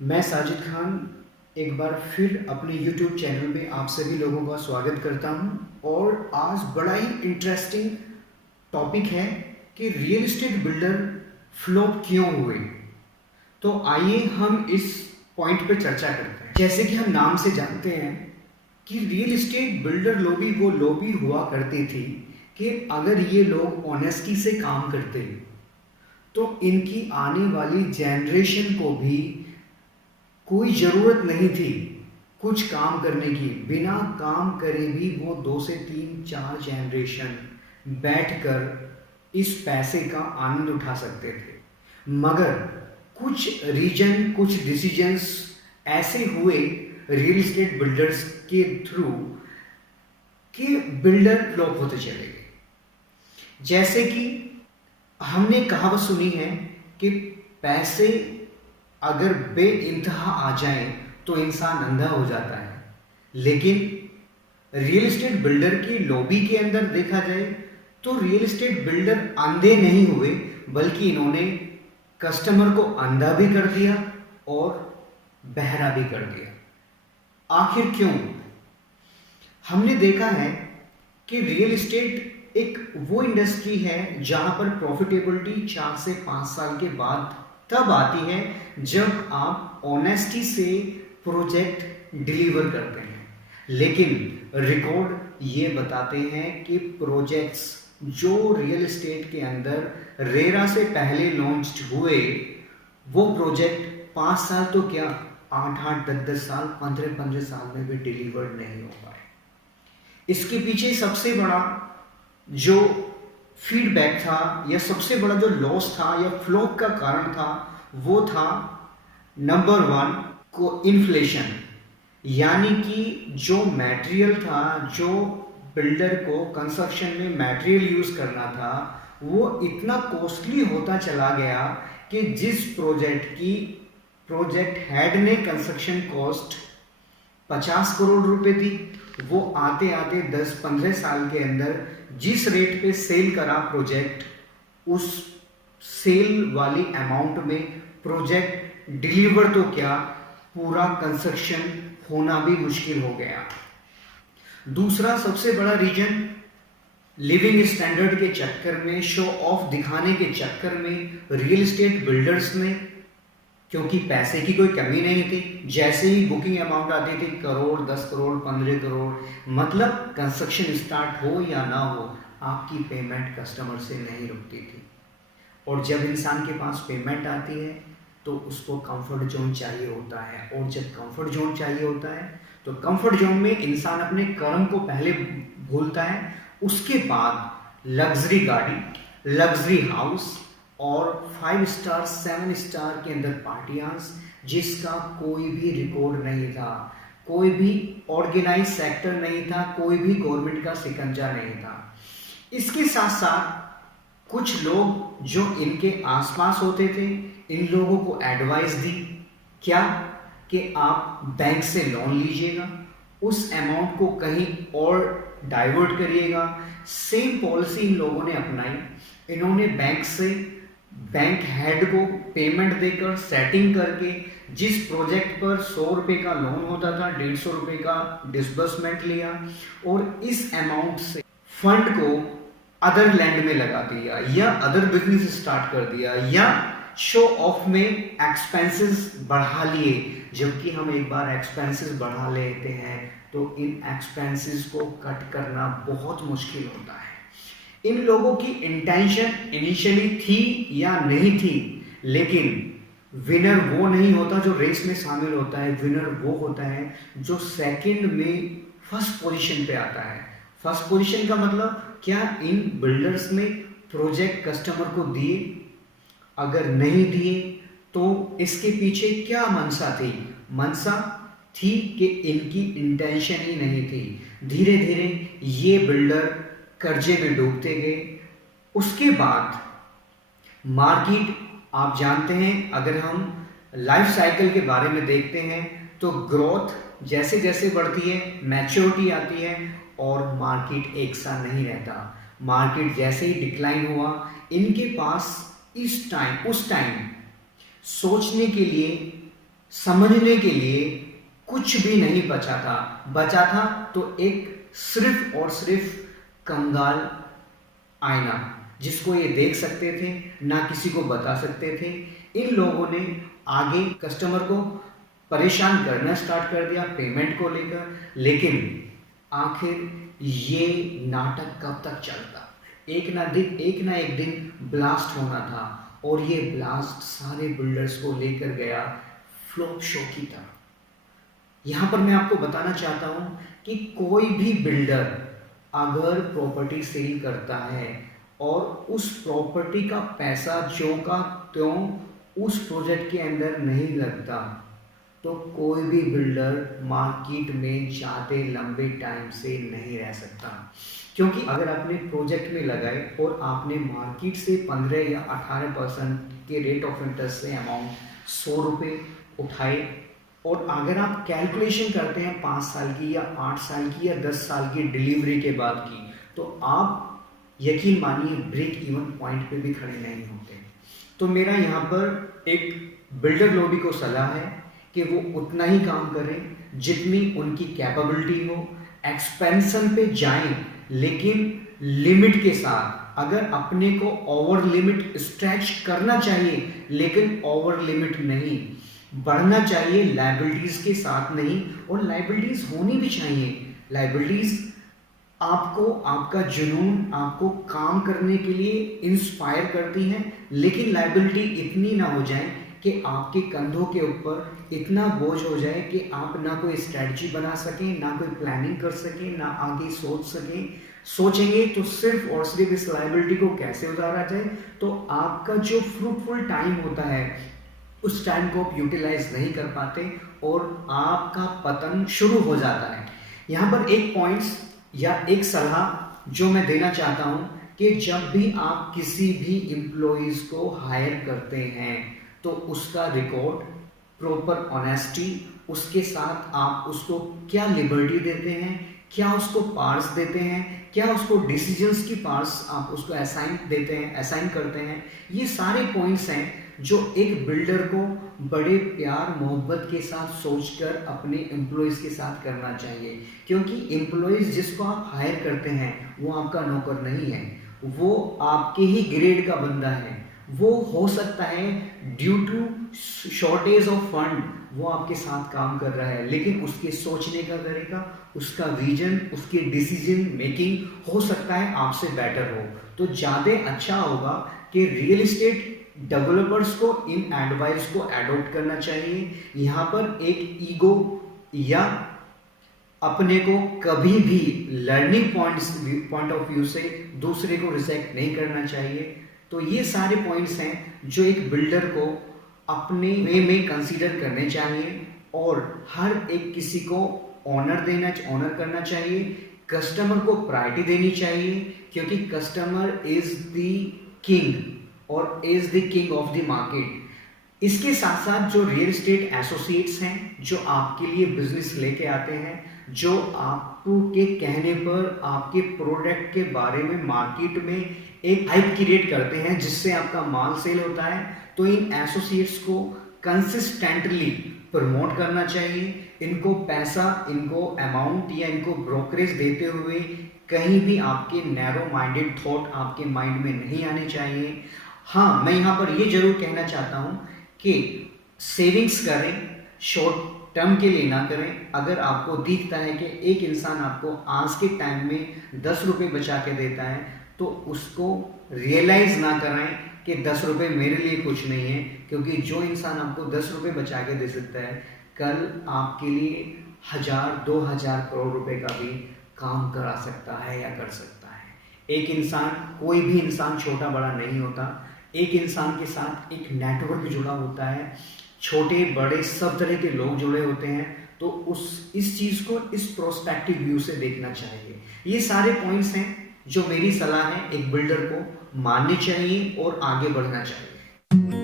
मैं साजिद खान एक बार फिर अपने YouTube चैनल में आप सभी लोगों का स्वागत करता हूं और आज बड़ा ही इंटरेस्टिंग टॉपिक है कि रियल एस्टेट बिल्डर फ्लॉप क्यों हुए। तो आइए हम इस पॉइंट पर चर्चा करते हैं। जैसे कि हम नाम से जानते हैं कि रियल एस्टेट बिल्डर लॉबी वो लॉबी हुआ करती थी कि अगर ये लोग ऑनेस्टी से काम करते तो इनकी आने वाली जनरेशन को भी कोई ज़रूरत नहीं थी कुछ काम करने की। बिना काम करे भी वो 2 से 3 4 जनरेशन बैठकर इस पैसे का आनंद उठा सकते थे। मगर कुछ रीजन, कुछ डिसीजंस ऐसे हुए रियल एस्टेट बिल्डर्स के थ्रू कि बिल्डर फ्लॉप होते चले गए। जैसे कि हमने कहावत सुनी है कि पैसे अगर बेइंतहा आ जाए तो इंसान अंधा हो जाता है, लेकिन रियल एस्टेट बिल्डर की लॉबी के अंदर देखा जाए तो रियल एस्टेट बिल्डर अंधे नहीं हुए, बल्कि इन्होंने कस्टमर को अंधा भी कर दिया और बहरा भी कर दिया। आखिर क्यों? हमने देखा है कि रियल एस्टेट एक वो इंडस्ट्री है जहां पर प्रॉफिटेबिलिटी 4 से 5 साल के बाद तब आती है जब आप ऑनेस्टी से प्रोजेक्ट डिलीवर करते हैं। लेकिन रिकॉर्ड ये बताते हैं कि प्रोजेक्ट्स जो रियल एस्टेट के अंदर रेरा से पहले लॉन्च हुए वो प्रोजेक्ट 5 साल तो क्या 8-8, 10-10 साल, 15-15 साल में भी डिलीवर्ड नहीं हो पाए। इसके पीछे सबसे बड़ा जो फीडबैक था या सबसे बड़ा जो लॉस था या फ्लॉप का कारण था वो था नंबर 1 को इन्फ्लेशन। यानी कि जो मटेरियल था, जो बिल्डर को कंस्ट्रक्शन में मटेरियल यूज करना था वो इतना कॉस्टली होता चला गया कि जिस प्रोजेक्ट हेड ने कंस्ट्रक्शन कॉस्ट 50 करोड़ रुपए थी, वो आते आते 10-15 साल के अंदर जिस रेट पे सेल करा प्रोजेक्ट, उस सेल वाली अमाउंट में प्रोजेक्ट डिलीवर तो क्या पूरा कंस्ट्रक्शन होना भी मुश्किल हो गया। दूसरा सबसे बड़ा रीजन लिविंग स्टैंडर्ड के चक्कर में, शो ऑफ दिखाने के चक्कर में रियल एस्टेट बिल्डर्स ने, क्योंकि पैसे की कोई कमी नहीं थी, जैसे ही बुकिंग अमाउंट आती थी करोड़, 10 करोड़, 15 करोड़, मतलब कंस्ट्रक्शन स्टार्ट हो या ना हो आपकी पेमेंट कस्टमर से नहीं रुकती थी। और जब इंसान के पास पेमेंट आती है तो उसको कंफर्ट जोन चाहिए होता है, और जब कंफर्ट जोन चाहिए होता है तो कंफर्ट जोन में इंसान अपने कर्म को पहले भूलता है, उसके बाद लग्जरी गाड़ी, लग्जरी हाउस और 5 स्टार 7 स्टार के अंदर पार्टियां जिसका कोई भी रिकॉर्ड नहीं था, कोई भी ऑर्गेनाइज सेक्टर नहीं था, कोई भी गवर्नमेंट का शिकंजा नहीं था। इसके साथ साथ कुछ लोग जो इनके आसपास होते थे इन लोगों को एडवाइस दी क्या कि आप बैंक से लोन लीजिएगा, उस अमाउंट को कहीं और डाइवर्ट करिएगा। सेम पॉलिसी इन लोगों ने अपनाई। इन्होंने बैंक हेड को पेमेंट देकर सेटिंग करके जिस प्रोजेक्ट पर 100 रुपये का लोन होता था 150 रुपये का डिसबर्समेंट लिया और इस अमाउंट से फंड को अदर लैंड में लगा दिया या अदर बिजनेस स्टार्ट कर दिया या शो ऑफ में एक्सपेंसेस बढ़ा लिए। जबकि हम एक बार एक्सपेंसेस बढ़ा लेते हैं तो इन एक्सपेंसेस को कट करना बहुत मुश्किल होता है। इन लोगों की इंटेंशन इनिशियली थी या नहीं थी, लेकिन विनर वो नहीं होता जो रेस में शामिल होता है, विनर वो होता है जो सेकंड में फर्स्ट पोजीशन पे आता है। फर्स्ट पोजीशन का मतलब क्या इन बिल्डर्स ने प्रोजेक्ट कस्टमर को दिए? अगर नहीं दिए तो इसके पीछे क्या मंशा थी? मंशा थी कि इनकी इंटेंशन ही नहीं थी। धीरे धीरे ये बिल्डर कर्जे में डूबते गए। उसके बाद मार्केट, आप जानते हैं, अगर हम लाइफ साइकिल के बारे में देखते हैं तो ग्रोथ जैसे जैसे बढ़ती है मैच्योरिटी आती है और मार्केट एक सा नहीं रहता। मार्केट जैसे ही डिक्लाइन हुआ इनके पास उस टाइम सोचने के लिए समझने के लिए कुछ भी नहीं बचा था तो एक सिर्फ और सिर्फ कंगाल आईना, जिसको ये देख सकते थे, ना किसी को बता सकते थे। इन लोगों ने आगे कस्टमर को परेशान करना स्टार्ट कर दिया पेमेंट को लेकर। लेकिन आखिर ये नाटक कब तक चलता? एक ना एक दिन ब्लास्ट होना था, और ये ब्लास्ट सारे बिल्डर्स को लेकर गया फ्लॉप शो की तरह। यहाँ पर मैं आपको बताना चाहता हूँ कि कोई भी बिल्डर अगर प्रॉपर्टी सेल करता है और उस प्रॉपर्टी का पैसा ज्यों का त्यों उस प्रोजेक्ट के अंदर नहीं लगता, तो कोई भी बिल्डर मार्केट में ज़्यादा लंबे टाइम से नहीं रह सकता। क्योंकि अगर आपने प्रोजेक्ट में लगाए और आपने मार्केट से 15 या 18% के रेट ऑफ इंटरेस्ट से अमाउंट 100 रुपये उठाए, और अगर आप कैलकुलेशन करते हैं 5 साल की या 8 साल की या 10 साल की डिलीवरी के बाद की, तो आप यकीन मानिए ब्रेक इवन पॉइंट पे भी खड़े नहीं होते। तो मेरा यहाँ पर एक बिल्डर लॉबी को सलाह है कि वो उतना ही काम करें जितनी उनकी कैपेबिलिटी हो, एक्सपेंशन पे जाएं लेकिन लिमिट के साथ। अगर अपने को ओवर लिमिट स्ट्रेच करना चाहिए, लेकिन ओवर लिमिट नहीं, बढ़ना चाहिए लाइबिलिटीज के साथ नहीं, और लाइबिलिटीज होनी भी चाहिए। लाइबिलिटीज आपको, आपका जुनून आपको काम करने के लिए इंस्पायर करती हैं, लेकिन लाइबिलिटी इतनी ना हो जाए कि आपके कंधों के ऊपर इतना बोझ हो जाए कि आप ना कोई स्ट्रेटजी बना सकें, ना कोई प्लानिंग कर सकें, ना आगे सोच सकें। सोचेंगे तो सिर्फ और सिर्फ इस लाइबिलिटी को कैसे उतारा जाए, तो आपका जो फ्रूटफुल टाइम होता है उस टाइम को आप यूटिलाइज नहीं कर पाते और आपका पतन शुरू हो जाता है। यहाँ पर एक पॉइंट्स या एक सलाह जो मैं देना चाहता हूँ कि जब भी आप किसी भी एम्प्लॉइज को हायर करते हैं तो उसका रिकॉर्ड, प्रॉपर ऑनेस्टी, उसके साथ आप उसको क्या लिबर्टी देते हैं, क्या उसको पार्ट्स देते हैं, क्या उसको डिसीजंस की पार्ट्स आप उसको असाइन करते हैं। ये सारे पॉइंट्स हैं जो एक बिल्डर को बड़े प्यार मोहब्बत के साथ सोचकर अपने एम्प्लॉइज के साथ करना चाहिए। क्योंकि एम्प्लॉइज जिसको आप हायर करते हैं वो आपका नौकर नहीं है, वो आपके ही ग्रेड का बंदा है। वो हो सकता है due to shortage of fund वो आपके साथ काम कर रहा है, लेकिन उसके सोचने का तरीका, उसका विजन, उसकी डिसीजन मेकिंग हो सकता है आपसे बेटर हो। तो ज़्यादा अच्छा होगा कि रियल इस्टेट डेवलपर्स को इन एडवाइस को एडॉप्ट करना चाहिए। यहाँ पर एक ईगो या अपने को कभी भी लर्निंग पॉइंट ऑफ व्यू से दूसरे को रिजेक्ट नहीं करना चाहिए। तो ये सारे पॉइंट्स हैं जो एक बिल्डर को अपने वे में कंसीडर करने चाहिए, और हर एक किसी को ऑनर करना चाहिए, कस्टमर को प्रायोरिटी देनी चाहिए, क्योंकि कस्टमर इज द किंग और is the king of the market. इसके साथ साथ जो रियल एस्टेट एसोसिएट्स हैं जो आपके लिए बिजनेस लेके आते हैं, जो आपके कहने पर आपके प्रोडक्ट के बारे में मार्केट में एक हाइप क्रिएट करते हैं जिससे आपका माल सेल होता है, तो इन एसोसिएट्स को कंसिस्टेंटली प्रमोट करना चाहिए। इनको पैसा, इनको अमाउंट या इनको ब्रोकरेज देते हुए कहीं भी आपके नैरो माइंडेड थॉट आपके माइंड में नहीं आने चाहिए। हाँ, मैं यहाँ पर ये जरूर कहना चाहता हूँ कि सेविंग्स करें, शॉर्ट टर्म के लिए ना करें। अगर आपको दिखता है कि एक इंसान आपको आज के टाइम में 10 रुपये बचा के देता है, तो उसको रियलाइज ना कराएं कि 10 रुपये मेरे लिए कुछ नहीं है, क्योंकि जो इंसान आपको 10 रुपये बचा के दे सकता है, कल आपके लिए 1000-2000 करोड़ रुपए का भी काम करा सकता है या कर सकता है। एक इंसान, कोई भी इंसान छोटा बड़ा नहीं होता। एक इंसान के साथ एक नेटवर्क जुड़ा होता है, छोटे बड़े सब तरह के लोग जुड़े होते हैं। तो इस चीज़ को इस प्रोस्पेक्टिव व्यू से देखना चाहिए। ये सारे पॉइंट्स हैं जो मेरी सलाह है एक बिल्डर को माननी चाहिए और आगे बढ़ना चाहिए।